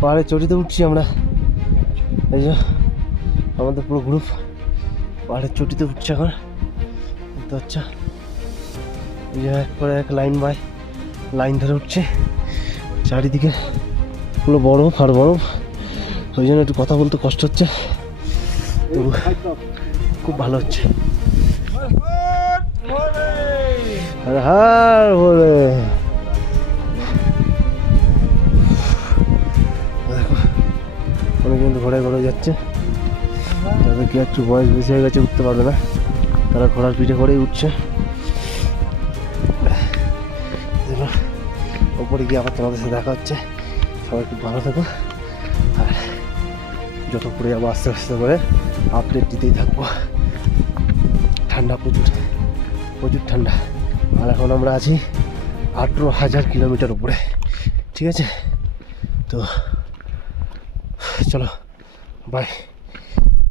পাহাড়ের চটিতে উঠছি আমরা, এই যে আমাদের পুরো গ্রুপ পাহাড়ের চটিতে উঠছে এখন। তো আচ্ছা, এই যে এক পরে এক লাইন বাই লাইন ধরে উঠছে, চারিদিকে পুরো বরফ আর বরফ, ওই জন্য একটু কথা বলতে কষ্ট হচ্ছে, তবু খুব ভালো হচ্ছে। হার বলে দেখো অনেক কিন্তু ঘোড়ায় ঘোড়া যাচ্ছে, তাদের কি একটু বয়স বেশি হয়ে গেছে, উঠতে পারবে না, তারা ঘোড়ার পিঠে করেই উঠছে। ওপরে গিয়ে আবার তোমাদের সাথে দেখা হচ্ছে। সবাই খুব ভালো থাকো, আর যত উপরে যাবো আস্তে আস্তে করে আপডেট দিতেই থাকবো। ঠান্ডা প্রচুর প্রচুর ঠান্ডা, আর এখন আমরা আছি 18,000 কিলোমিটার উপরে, ঠিক আছে? তো চলো বাই।